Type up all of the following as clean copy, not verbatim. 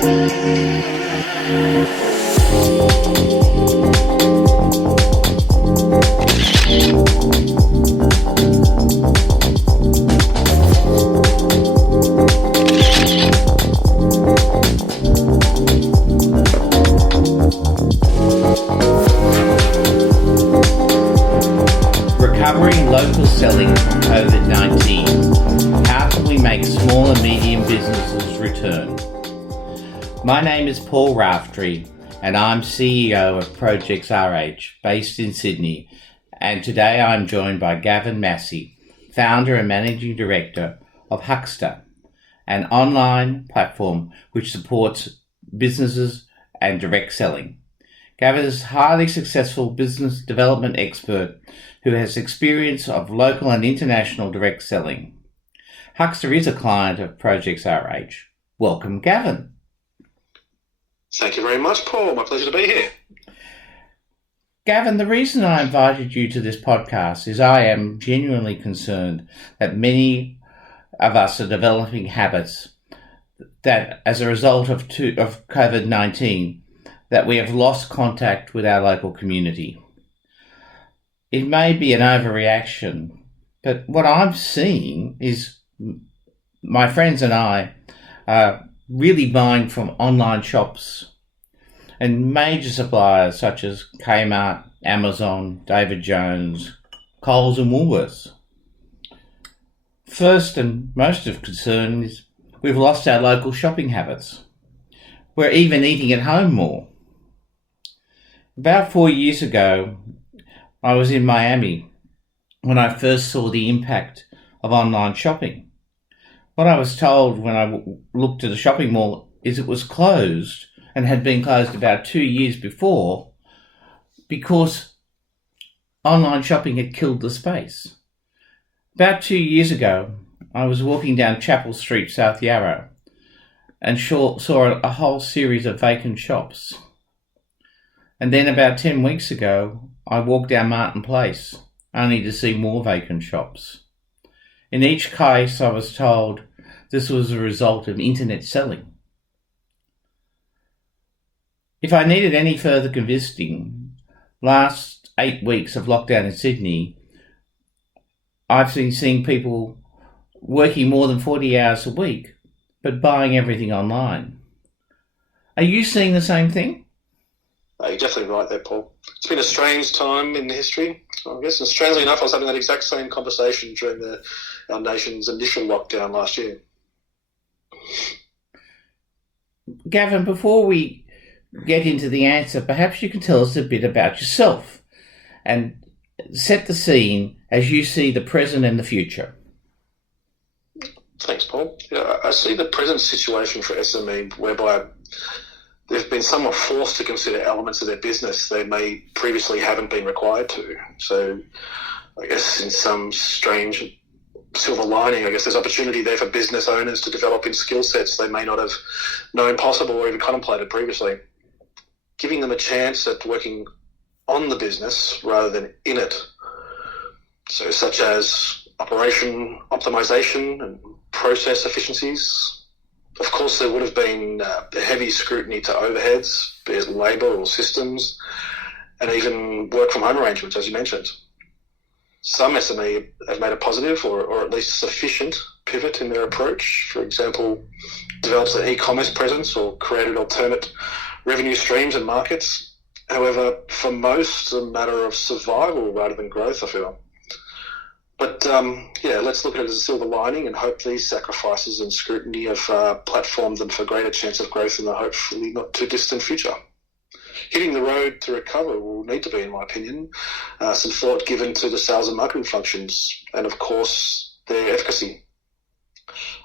Recovering local selling from Covid-19. How can we make small and medium businesses return? My name is Paul Raftery and I'm CEO of Projects RH based in Sydney, and today I'm joined by Gavin Massie, founder and managing director of Huxsta, an online platform which supports businesses and direct selling. Gavin is a highly successful business development expert who has experience of local and international direct selling. Huxsta is a client of Projects RH. Welcome, Gavin. Thank you very much, Paul. My pleasure to be here. Gavin, the reason I invited you to this podcast is I am genuinely concerned that many of us are developing habits that, as a result of COVID-19, that we have lost contact with our local community. It may be an overreaction, but what I'm seeing is my friends and I are really buying from online shops and major suppliers such as Kmart, Amazon, David Jones, Coles and Woolworths. First and most of concern is we've lost our local shopping habits. We're even eating at home more. About 4 years ago, I was in Miami when I first saw the impact of online shopping. What I was told when I looked at a shopping mall is it was closed and had been closed about 2 years before because online shopping had killed the space. About 2 years ago, I was walking down Chapel Street, South Yarra, and saw a whole series of vacant shops. And then about 10 weeks ago, I walked down Martin Place, only to see more vacant shops. In each case, I was told this was a result of internet selling. If I needed any further convincing, last 8 weeks of lockdown in Sydney, I've been seeing people working more than 40 hours a week, but buying everything online. Are you seeing the same thing? You're definitely right there, Paul. It's been a strange time in history, I guess. And strangely enough, I was having that exact same conversation during our nation's initial lockdown last year. Gavin, before we get into the answer, perhaps you can tell us a bit about yourself and set the scene as you see the present and the future. Thanks, Paul. Yeah, I see the present situation for SME whereby they've been somewhat forced to consider elements of their business they may previously haven't been required to. So I guess in some strange silver lining, I guess there's opportunity there for business owners to develop in skill sets they may not have known possible or even contemplated previously, giving them a chance at working on the business rather than in it. So such as operation optimization and process efficiencies. Of course, there would have been the heavy scrutiny to overheads, be it labour or systems, and even work from home arrangements, as you mentioned. Some SME have made a positive or at least sufficient pivot in their approach. For example, developed an e-commerce presence or created alternate revenue streams and markets. However, for most, it's a matter of survival rather than growth, I feel. But let's look at it as a silver lining and hope these sacrifices and scrutiny have platformed them for greater chance of growth in the hopefully not too distant future. Hitting the road to recover will need to be, in my opinion, some thought given to the sales and marketing functions and, of course, their efficacy.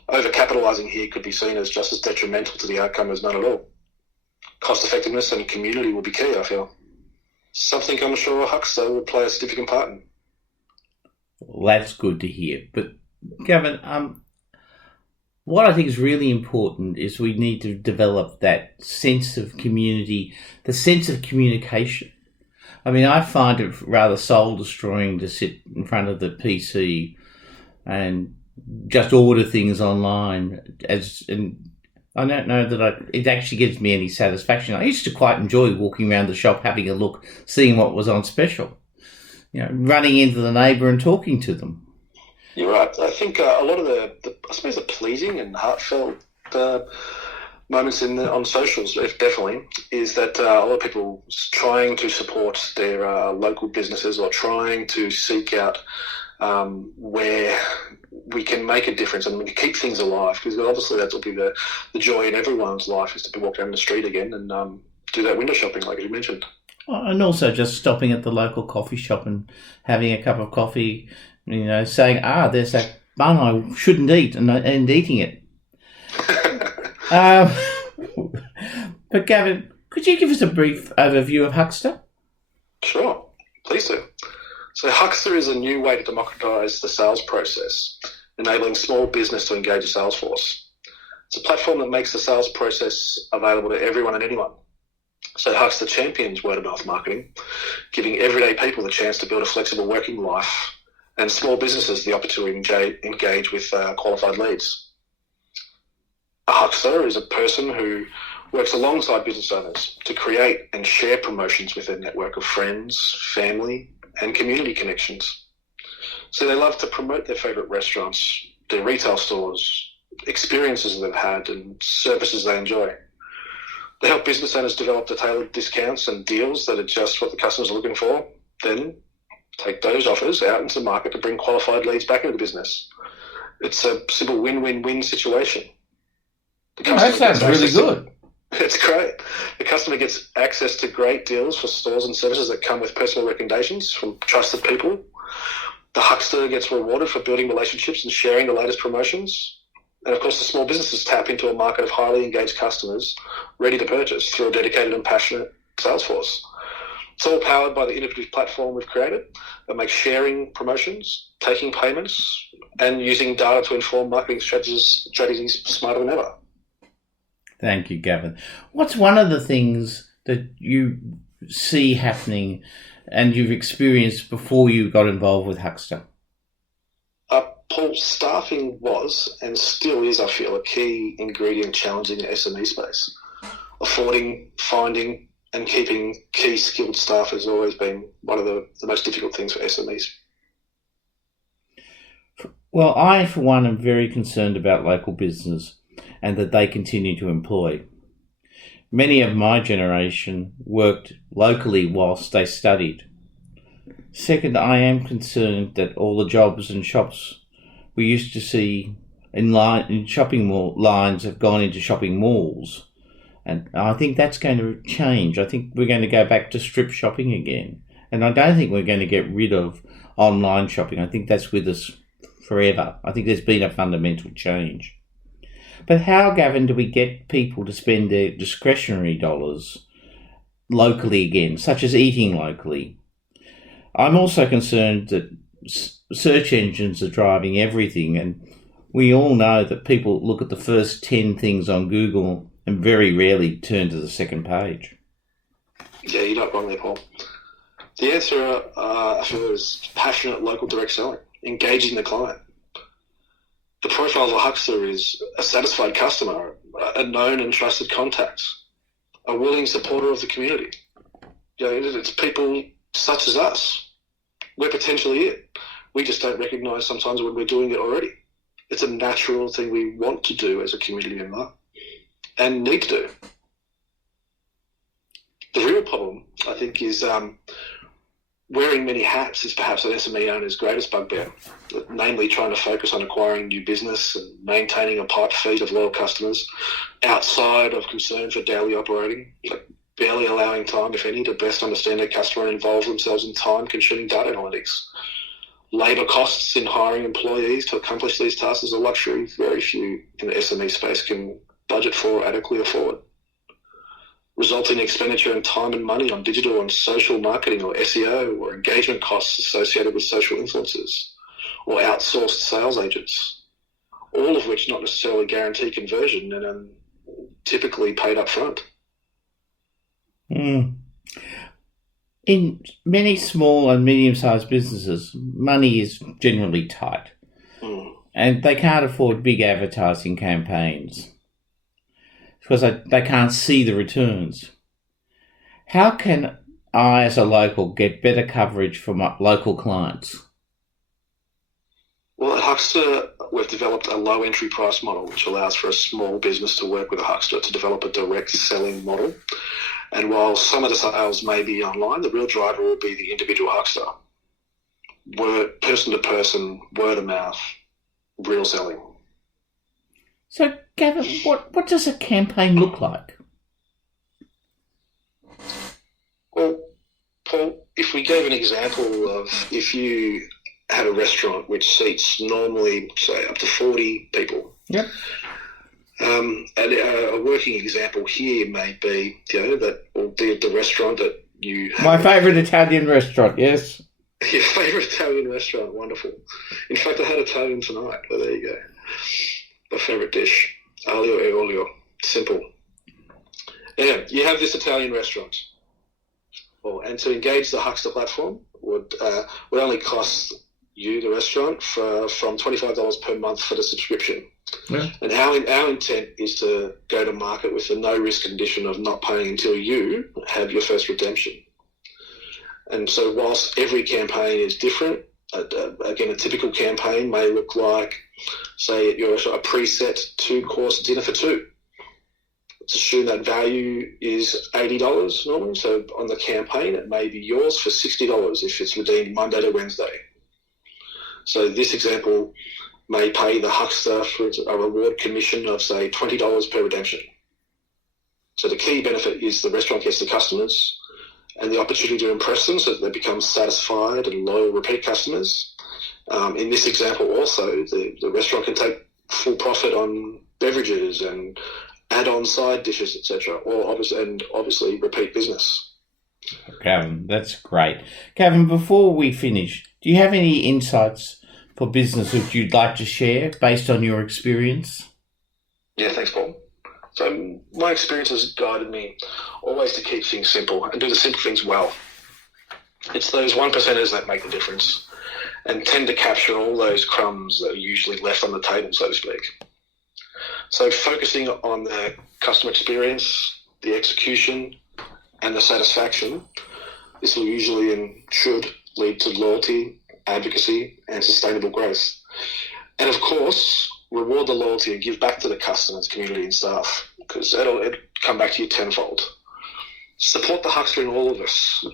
Over-capitalising here could be seen as just as detrimental to the outcome as none at all. Cost effectiveness and community will be key, I feel. Something I'm sure Huxsta would play a significant part in. Well, that's good to hear. But Gavin, what I think is really important is we need to develop that sense of community, the sense of communication. I mean, I find it rather soul-destroying to sit in front of the PC and just order things online. And I don't know that it actually gives me any satisfaction. I used to quite enjoy walking around the shop, having a look, seeing what was on special. Running into the neighbour and talking to them. You're right. I think a lot of I suppose the pleasing and heartfelt moments on socials, definitely, is that a lot of people trying to support their local businesses or trying to seek out where we can make a difference and we can keep things alive, because obviously that will be the joy in everyone's life, is to be walking down the street again and do that window shopping like you mentioned. And also just stopping at the local coffee shop and having a cup of coffee, saying, there's that bun I shouldn't eat, and eating it. But Gavin, could you give us a brief overview of Huxsta? Sure, please do. So Huxsta is a new way to democratise the sales process, enabling small business to engage a sales force. It's a platform that makes the sales process available to everyone and anyone. So Huxsta champions word-of-mouth marketing, giving everyday people the chance to build a flexible working life and small businesses the opportunity to engage with qualified leads. A Huxsta is a person who works alongside business owners to create and share promotions with their network of friends, family, and community connections. So they love to promote their favourite restaurants, their retail stores, experiences they've had, and services they enjoy. They help business owners develop the tailored discounts and deals that are just what the customers are looking for, then take those offers out into the market to bring qualified leads back into the business. It's a simple win-win-win situation. That sounds really good. It's great. The customer gets access to great deals for stores and services that come with personal recommendations from trusted people. The Huxsta gets rewarded for building relationships and sharing the latest promotions. And of course, the small businesses tap into a market of highly engaged customers ready to purchase through a dedicated and passionate sales force. It's all powered by the innovative platform we've created that makes sharing promotions, taking payments, and using data to inform marketing strategies smarter than ever. Thank you, Gavin. What's one of the things that you see happening and you've experienced before you got involved with Huxsta? Paul, staffing was and still is, I feel, a key ingredient challenging the SME space. Affording, finding and keeping key skilled staff has always been one of the most difficult things for SMEs. Well, I, for one, am very concerned about local business and that they continue to employ. Many of my generation worked locally whilst they studied. Second, I am concerned that all the jobs and shops we used to see in shopping mall lines have gone into shopping malls. And I think that's going to change. I think we're going to go back to strip shopping again. And I don't think we're going to get rid of online shopping. I think that's with us forever. I think there's been a fundamental change. But how, Gavin, do we get people to spend their discretionary dollars locally again, such as eating locally? I'm also concerned that search engines are driving everything, and we all know that people look at the first 10 things on Google and very rarely turn to the second page. Yeah, you're not wrong there, Paul. The answer, I feel, is passionate local direct selling, engaging the client. The profile of a Huxsta is a satisfied customer, a known and trusted contact, a willing supporter of the community. It's people such as us. We're potentially it. We just don't recognise sometimes when we're doing it already. It's a natural thing we want to do as a community member and need to do. The real problem, I think, is wearing many hats is perhaps an SME owner's greatest bugbear, namely trying to focus on acquiring new business and maintaining a pipe feed of loyal customers outside of concern for daily operating, barely allowing time, if any, to best understand their customer and involve themselves in time-consuming data analytics. Labour costs in hiring employees to accomplish these tasks is a luxury very few in the SME space can budget for or adequately afford, resulting in expenditure and time and money on digital and social marketing or SEO or engagement costs associated with social influencers or outsourced sales agents, all of which not necessarily guarantee conversion and are typically paid up front. In many small and medium-sized businesses, money is generally tight and they can't afford big advertising campaigns. because they can't see the returns. How can I, as a local, get better coverage for my local clients? Well, at Huxsta, we've developed a low entry price model, which allows for a small business to work with a Huxsta to develop a direct selling model. And while some of the sales may be online, the real driver will be the individual Huxsta. Word, person to person, word of mouth, real selling. So, Gavin, what does a campaign look like? Well, Paul, if we gave an example of if you had a restaurant which seats normally, say, up to 40 people. Yep. And a working example here may be, that or the restaurant that you have. My favourite Italian restaurant, yes. Your favourite Italian restaurant, wonderful. In fact, I had Italian tonight, but there you go. My favourite dish, aglio e olio, simple. Yeah, you have this Italian restaurant. Well, and to engage the Huxsta platform would only cost you, the restaurant, from $25 per month for the subscription. Yeah. And our intent is to go to market with the no-risk condition of not paying until you have your first redemption. And so whilst every campaign is different, again, a typical campaign may look like, say, a preset 2-course dinner for two. Let's assume that value is $80 normally. So on the campaign, it may be yours for $60 if it's redeemed Monday to Wednesday. So this example may pay the Huxsta for a reward commission of, say, $20 per redemption. So the key benefit is the restaurant gets the customers and the opportunity to impress them so that they become satisfied and loyal repeat customers. In this example also, the restaurant can take full profit on beverages and add-on side dishes, etc., or obviously repeat business. Gavin, that's great. Gavin, before we finish, do you have any insights for business which you'd like to share based on your experience? Yeah, thanks, Paul. So my experience has guided me always to keep things simple and do the simple things well. It's those 1%ers that make the difference and tend to capture all those crumbs that are usually left on the table, so to speak. So focusing on the customer experience, the execution, and the satisfaction, this will usually and should lead to loyalty, advocacy, and sustainable growth. And of course, reward the loyalty and give back to the customers, community, and staff, because it'll come back to you tenfold. Support the Huxsta in all of us.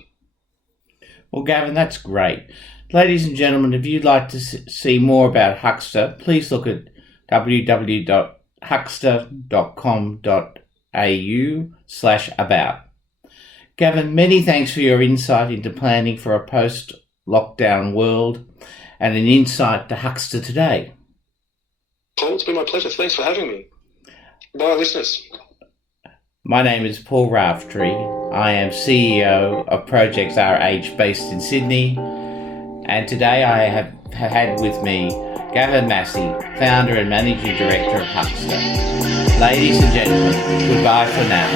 Well, Gavin, that's great. Ladies and gentlemen, if you'd like to see more about Huxsta, please look at www.huxsta.com.au/about. Gavin, many thanks for your insight into planning for a post-lockdown world and an insight to Huxsta today. Paul, it's been my pleasure. Thanks for having me. Bye, listeners. My name is Paul Raftery. I am CEO of Projects RH based in Sydney. And today I have had with me Gavin Massie, founder and managing director of Huxsta. Ladies and gentlemen, goodbye for now.